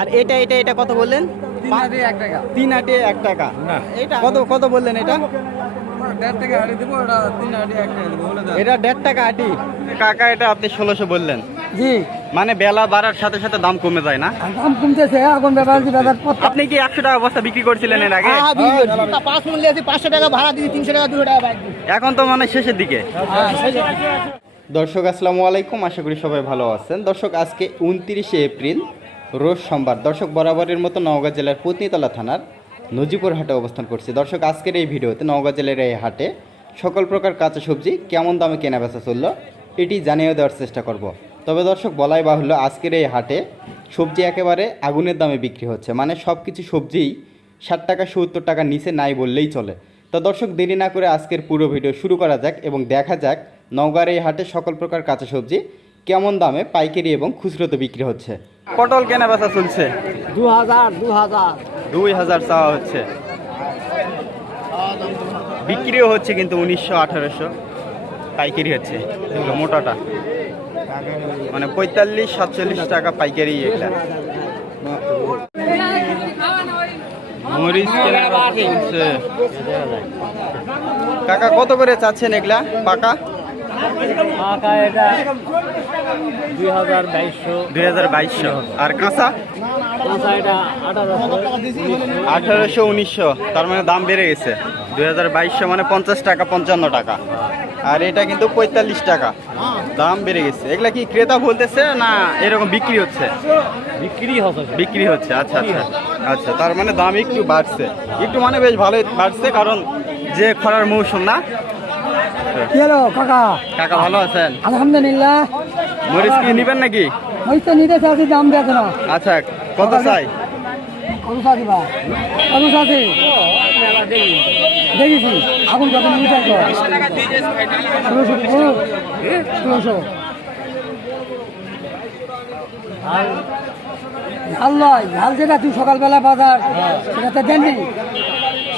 আর এটা এটা এটা কত বললেন? তিন আটি এক টাকা। এটা কত কত বললেন এটা? এটা দেড় টাকা আটি। কাকা এটা আপনি ষোলোশো বললেন। জি। মানে বেলা বাড়ার সাথে সাথে দাম কমে যায় না? দাম কমতেছে এখন ব্যাপার আপনি কি একশো টাকা বস্তা বিক্রি করছিলেন এর আগে? হ্যাঁ, পাঁচ মূল্যে আছে পাঁচশো টাকা ভাড়া দিচ্ছি তিনশো টাকা দুশো টাকা এখন তো মানে শেষের দিকে। দর্শক আসসালামু আলাইকুম। আশা করি সবাই ভালো আছেন। দর্শক আজকে উনত্রিশে এপ্রিল। রোজ সোমবার দর্শক বরাবরের মতো নওগাঁ জেলার পত্নীতলা থানার নজিপুর হাটে অবস্থান করছি। দর্শক, আজকের এই ভিডিওতে নওগাঁ জেলার এই হাটে সকল প্রকার কাঁচা সবজি কেমন দামে কেনা বেচা চলল, এটি জানিয়ে দেওয়ার চেষ্টা করব। তবে দর্শক, বলাই বাহুল্য, আজকের এই হাটে সবজি একেবারে আগুনের দামে বিক্রি হচ্ছে। মানে সব কিছু সবজিই ষাট টাকা, সত্তর টাকার নিচে নাই বললেই চলে। তো দর্শক, দেরি না করে আজকের পুরো ভিডিও শুরু করা যাক এবং দেখা যাক নওগাঁর এই হাটে সকল প্রকার কাঁচা সবজি কেমন দামে পাইকারি এবং খুচরোতে বিক্রি হচ্ছে। পটল কেনা বেচা চলছে? দু হাজার দু হাজার দুই হাজার চাওয়া হচ্ছে। বিক্রিও হচ্ছে কিন্তু উনিশশো আঠারোশো। পাইকারি হচ্ছে এগুলো মোটাটা। মানে পঁয়তাল্লিশ সাতচল্লিশ টাকা পাইকারি এগুলা। মরিচ কাকা কত করে চাচ্ছেন এগুলা? পাকা? এটা দুই হাজার বাইশশো। দুই হাজার বাইশশো। আর কাঁচা? কাঁচা এটা আঠারোশো। উনিশশো। তার মানে দাম বেড়ে গেছে। দুই হাজার বাইশশো মানে পঞ্চাশ টাকা পঞ্চান্ন টাকা। আর এটা কিন্তু পঁয়তাল্লিশ টাকা। দাম বেড়ে গেছে। এগুলা কি ক্রেতা বলতেছে না এরকম বিক্রি হচ্ছে? বিক্রি হবে বিক্রি হচ্ছে। আচ্ছা আচ্ছা। আচ্ছা তার মানে দাম একটু বাড়ছে। একটু মানে বেশ ভালোই বাড়ছে কারণ যে খরার মৌসুম না কি হলো কাকা? কাকা ভালো আছেন? আলহামদুলিল্লাহ। মরিচ কি নিবেন নাকি? ওই তো নিতে চাচ্ছি দাম দেখো না। আচ্ছা কত চাই? কত চাচ্ছি বা কত চাচ্ছি? দেখেছি। আগুন কত নিতে ষোলোশো ষোলোশো। ঝাল। নয় ঝাল যেটা তুই সকালবেলা বাজার সেটা তো দেননি।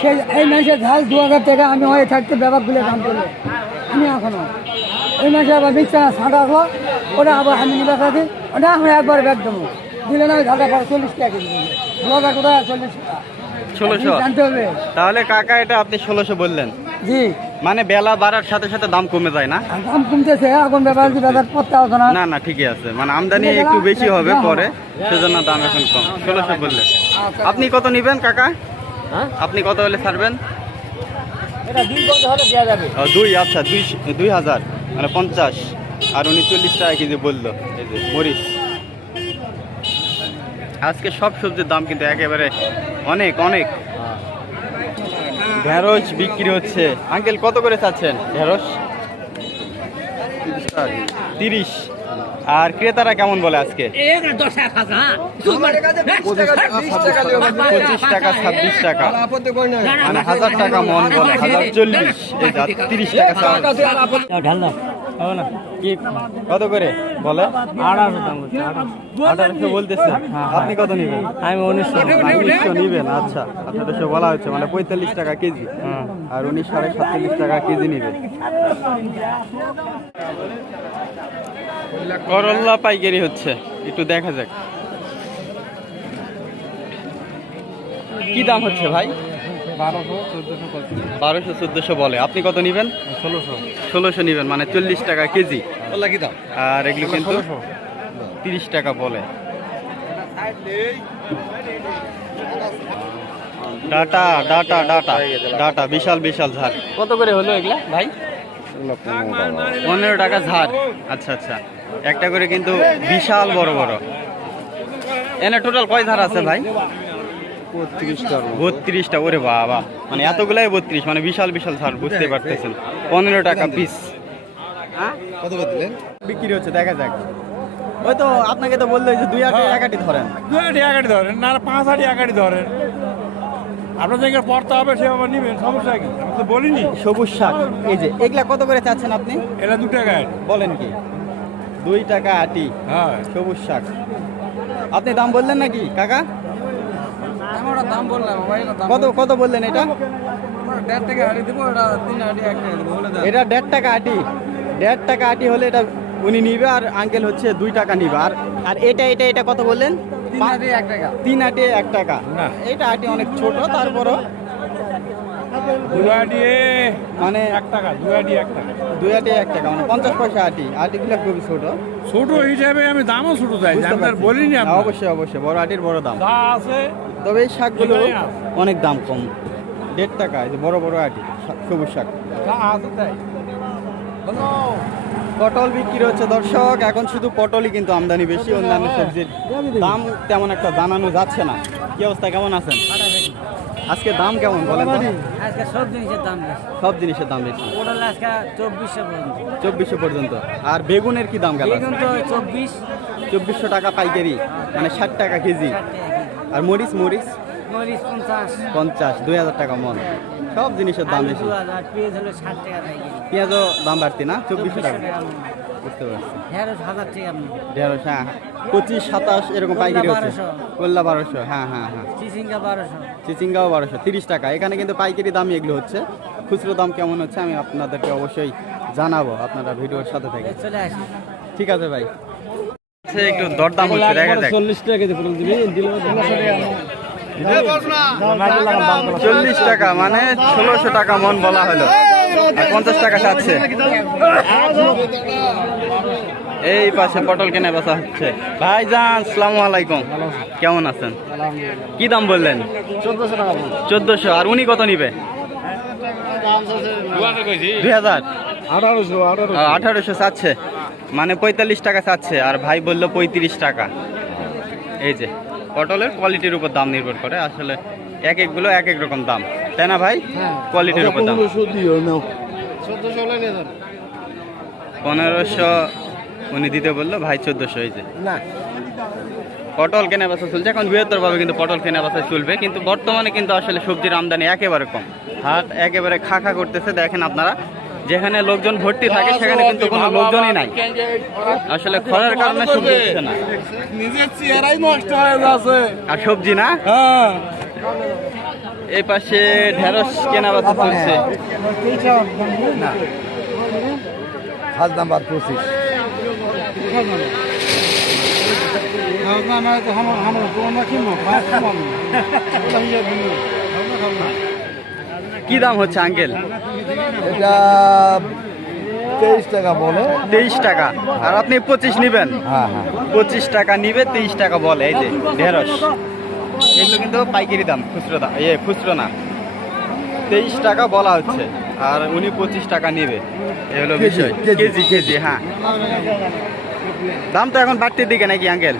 সেই এই মাসে ঝাল দু হাজার টাকা আমি হয়ে থাকতে ব্যাপারগুলো দাম করলে আমি এখনও। ওই মাসে আবার মিক্সা ছাঁটা ওটা আবার আমি নিবে থাকি ওটা আমি একবার ব্যাগ দেবো। দিলে না পরে চল্লিশ টাকা কেজি চল্লিশ টাকা? ষোলোশো। তাহলে কাকা এটা আপনি ষোলোশো বললেন। জি। মানে বেলা বাড়ার সাথে সাথে দাম কমে যায় না? দাম কমতেছে এখন ব্যাপার করতে হবে না? না না ঠিকই আছে। মানে আমদানি একটু বেশি হবে পরে সেজন্য দাম এখন কম। ষোলোশো বললেন। আপনি কত নিবেন কাকা? হ্যাঁ? আপনি কত হলে ছাড়বেন? দুই আচ্ছা দুই হাজার মানে পঞ্চাশ। আর উনি চল্লিশ টাকা কেজি বলল, এই মরিচ। আজকে সব সবজির দাম কিন্তু একেবারে অনেক অনেক। ঢেঁড়স বিক্রি হচ্ছে। আঙ্কেল, কত করে চাচ্ছেন? ঢেঁড়স? তিরিশ। আর ক্রেতারা কেমন বলে আজকে? পঁচিশ টাকা ছাব্বিশ টাকা মানে হাজার টাকা মন বলে হাজার চল্লিশ তিরিশ টাকা চাওয়া। ঢাল না হবে না। কি? কত করে? বলে? আড়াইশো দাম আঠারোশো। বলতেছে। আপনি কত নেবেন? আমি উনিশশো। উনিশশো নিবেন আচ্ছা আঠারোশো বলা হচ্ছে মানে পঁয়তাল্লিশ টাকা কেজি। আর উনি সাড়ে সাতচল্লিশ টাকা কেজি নেবেন। করল্লা পাইকারি হচ্ছে। একটু দেখা যাক। কি দাম হচ্ছে ভাই? বারোশো চোদ্দোশো বলে। আপনি কত নিবেন? ষোলোশো। ষোলোশো নিবেন মানে চল্লিশ টাকা কেজি। আর এগুলো কিন্তু তিরিশ টাকা বলে। ডাটা ডাটা ডাটা ডাটা বিশাল বিশাল ঝাড়। কত করে হলো এগুলা ভাই? পনেরো টাকা ঝাড়। আচ্ছা আচ্ছা। একটা করে কিন্তু বিশাল বড় বড়। এনে টোটাল কয় ধার আছে ভাই? বত্রিশটা বত্রিশটা ওরে বাবা। মানে এতগুলাই বত্রিশ মানে বিশাল বিশাল ঝাড় বুঝতে পারতেছেন। পনেরো টাকা পিস কত বিক্রি হচ্ছে দেখা যাক। ওই তো আপনাকে তো বলল যে দুই আটি এক আটি ধরেন। দুই আটি একাটি ধরেন না পাঁচ আটি একাটি ধরেন। আপনার পড়তে হবে সেভাবে নেবেন সমস্যা কি? আমি তো বলিনি। সবুজ শাক এই যে এগুলা কত করে চাচ্ছেন আপনি? এটা দু টাকায় বলেন কি। দুই টাকা আটি। হ্যাঁ। সবুজ শাক। আপনি দাম বললেন নাকি কাকা আমি ওটা দাম বললাম ভাই এটা দাম কত কত বললেন এটা? এটা দেড় টাকা আটি। দেড় টাকা আটি হলে এটা উনি নিবে আর আঙ্কেল হচ্ছে দুই টাকা নিবে। আর আর এটা এটা এটা কত বললেন? তিন আটি এক টাকা। তিন আটি এক টাকা। না। এইটা আটি অনেক ছোট তারপরও মানে এক টাকা দুই আটি এক টাকা। দুই আটি এক টাকা মানে পঞ্চাশ পয়সা আটি আটিগুলো খুবই ছোট। ছোট হিসাবে আমি দামও ছোট চাই। বলিনি অবশ্যই অবশ্যই বড় আটির বড় দাম। আছে তবে এই শাকগুলো অনেক দাম কম। দেড় টাকা যে বড় বড় আটি সবুজ শাক। পটল বিক্রি হচ্ছে দর্শক। এখন শুধু পটলই কিন্তু আমদানি বেশি অন্যান্য সবজির দাম তেমন একটা জানানো যাচ্ছে না। কি অবস্থা কেমন আছেন? আজকে দাম কেমন বলেন? আজকে সব জিনিসের দাম বেশি। সব জিনিসের দাম বেশি। পটল আজকে চব্বিশশো পর্যন্ত। চব্বিশশো পর্যন্ত। আর বেগুনের কি দাম গেল বেগুন তো চব্বিশ। চব্বিশশো টাকা পাইকারি মানে ষাট টাকা কেজি। আর মরিচ মরিচ? মরিচ পঞ্চাশ। পঞ্চাশ দুই হাজার টাকা মন। সব জিনিসের দাম বেশি। পেঁয়াজ হলো ষাট টাকা পেঁয়াজও দাম বাড়তি না? চব্বিশশো টাকা। বুঝতে পারছি। ঢেঁড়স হাজার টাকা। ঢেঁড়স হ্যাঁ পঁচিশ সাতাশ এরকম পাইকারি হচ্ছে। 1200 করলা বারোশো হ্যাঁ হ্যাঁ হ্যাঁ। চিচিঙ্গা বারোশো। চিচিঙ্গাও বারোশো তিরিশ টাকা। এখানে কিন্তু পাইকারি এগুলো হচ্ছে। খুচরো দাম কেমন হচ্ছে আমি আপনাদেরকে অবশ্যই জানাব আপনারা ভিডিওর সাথে থেকে। এই চলে আসি। ঠিক আছে ভাই। আচ্ছা, একটু দরদাম হচ্ছে দেখা যাক। চল্লিশ টাকা কেজি পটল দিবি চল্লিশ টাকা মানে ষোলোশো টাকা মন বলা হলো। পঞ্চাশ টাকা চাচ্ছে এই পাশে পটল কেনা বেচা হচ্ছে। ভাই যান সালাম আলাইকুম। কেমন আছেন? কি দাম বললেন? চোদ্দশো আর উনি কত নিবে? দুই হাজার। আঠারোশো আঠারো চাচ্ছে। মানে পঁয়তাল্লিশ টাকা চাচ্ছে। আর ভাই বলল পঁয়ত্রিশ টাকা। এই যে পটলের কোয়ালিটির উপর দাম নির্ভর করে। আসলে এক একগুলো এক এক রকম দাম। তাই না ভাই? কোয়ালিটির উপর দাম। পনেরোশো উনি দিতে বলল ভাই চোদ্দোশো যে না। পটল কেনা বেচা চলছে এখন বৃহত্তরভাবে কিন্তু পটল কেনা বেচা চলবে কিন্তু বর্তমানে কিন্তু আসলে সবজির আমদানি একেবারে কম। হাট একেবারে খা খা করতেছে দেখেন আপনারা। যেখানে লোকজন ভর্তি থাকে সেখানে কিন্তু কোনো লোকজনই নাই। আসলে খরার কারণে সবজি উঠছে না। নিজের চেহারাই নষ্ট হয়ে যাচ্ছে। আর সবজি না? হ্যাঁ। এই পাশে ঢেঁড়স কেনা বেচা চলছে। হাজ নাম্বার পঁচিশ। কি কি দাম হচ্ছে আঙ্কেল? এটা তেইশ টাকা বলে। তেইশ টাকা। আর আপনি পঁচিশ নেবেন? হ্যাঁ হ্যাঁ। পঁচিশ টাকা নিবে তেইশ টাকা বলে এই যে ঢেঁড়স। এগুলো কিন্তু পাইকারি দাম খুচরো দাম। ইয়ে খুচরো না। তেইশ টাকা বলা হচ্ছে আর উনি পঁচিশ টাকা নিবে। এ হলো বিষয়। কেজি কেজি হ্যাঁ। দাম তো এখন বাড়তির দিকে নাকি আঙ্কেল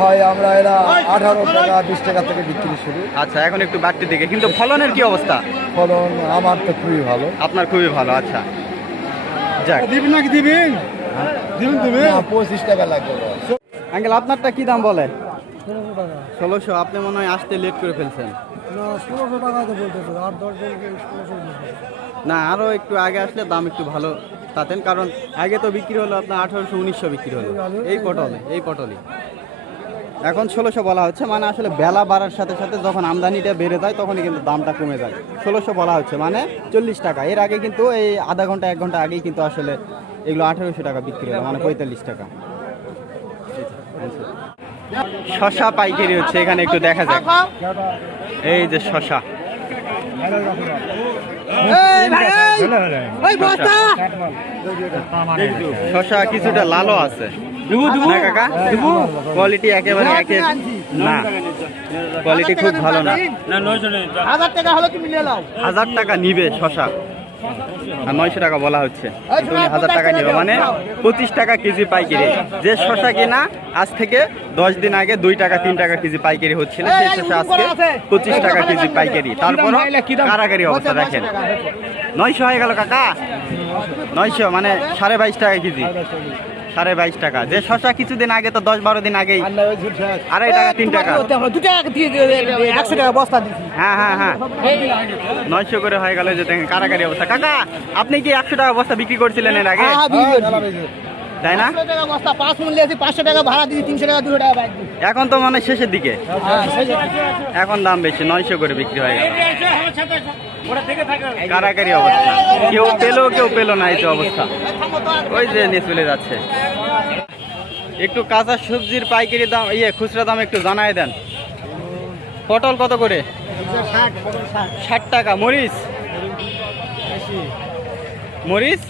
হয় আমরা এরা আঠারো টাকা বিশ টাকা থেকে বিক্রি শুরু। আচ্ছা এখন একটু বাড়তির দিকে কিন্তু ফলনের কি অবস্থা? ফলন আমার তো খুবই ভালো। আপনার খুবই ভালো আচ্ছা। যাক। দিবি নাকি দিবেন দিবেন তুমি পঁচিশ টাকা লাগবে। আঙ্কেল আপনারটা কি দাম বলে ষোলোশো আপনি মনে হয় আসতে লেট করে ফেলছেন। না আরও একটু আগে আসলে দাম একটু ভালো পাতেন কারণ আগে তো বিক্রি হলো আপনার আঠারোশো, উনিশশো বিক্রি হলো। এই পটলে, এই পটলই। এখন ষোলোশো বলা হচ্ছে মানে আসলে বেলা বাড়ার সাথে সাথে যখন আমদানিটা বেড়ে যায়, তখনই কিন্তু দামটা কমে যায়। ষোলোশো বলা হচ্ছে মানে চল্লিশ টাকা। এর আগে কিন্তু এই আধা ঘণ্টা, এক ঘণ্টা আগেই কিন্তু আসলে এগুলো আঠেরোশো টাকা বিক্রি হলো মানে পঁয়তাল্লিশ টাকা। শশা পাইকারি হচ্ছে, এখানে একটু দেখা যাক। এই যে শশা। শশা কিছুটা লালও আছে। কাকা? কোয়ালিটি একেবারে একে না। কোয়ালিটি খুব ভালো না। হাজার টাকা হলে তুমি নিয়ে নাও। হাজার টাকা নিবে শশা। আর নয়শো টাকা বলা হচ্ছে। উনি হাজার টাকা নেবে মানে পঁচিশ টাকা কেজি পাইকারি। যে শশা কিনা আজ থেকে দশ দিন আগে দুই টাকা তিন টাকা কেজি পাইকারি হচ্ছিল। সেই শশা আজকে পঁচিশ টাকা কেজি পাইকারি। তারপরও কারাগারি অবস্থা দেখেন। নয়শো হয়ে গেল কাকা। নয়শো মানে সাড়ে বাইশ টাকা কেজি। সাড়ে বাইশ টাকা। যে শশা কিছুদিন আগে তো দশ বারো দিন আগেই। আড়াই টাকা তিন টাকা। দিয়ে একশো টাকা বস্তা হ্যাঁ হ্যাঁ হ্যাঁ। নয়শো করে হয়ে গেল যে দেখেন কারাগারি অবস্থা। কাকা আপনি কি একশো টাকা বস্তা বিক্রি করছিলেন এর আগে? তাই না? বস্তা পাঁচ মূল্য আছে পাঁচশো টাকা ভাড়া দিচ্ছি তিনশো টাকা দুশো টাকা এখন তো মানে শেষের দিকে। এখন দাম বেশি নয়শো করে বিক্রি হয়ে গেল। কারাগারি অবস্থা। কেউ পেল কেউ পেল না এই তো অবস্থা। ওই যে নিয়ে চলে যাচ্ছে। একটু কাঁচা সবজির পাইকারি দাম ইয়ে খুচরা দাম একটু জানাই দেন। পটল কত করে? ষাট টাকা। মরিচ? মরিচ?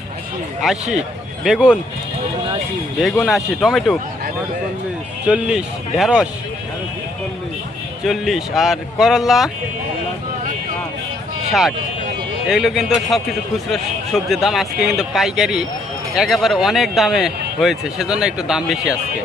আশি। বেগুন? বেগুন আশি। টমেটো? চল্লিশ। ঢেঁড়স? চল্লিশ। আর করল্লা ষাট। এগুলো কিন্তু সব কিছু খুচরো সবজির দাম। আজকে কিন্তু পাইকারি একেবারে অনেক দামে হয়েছে সেজন্য একটু দাম বেশি আজকে।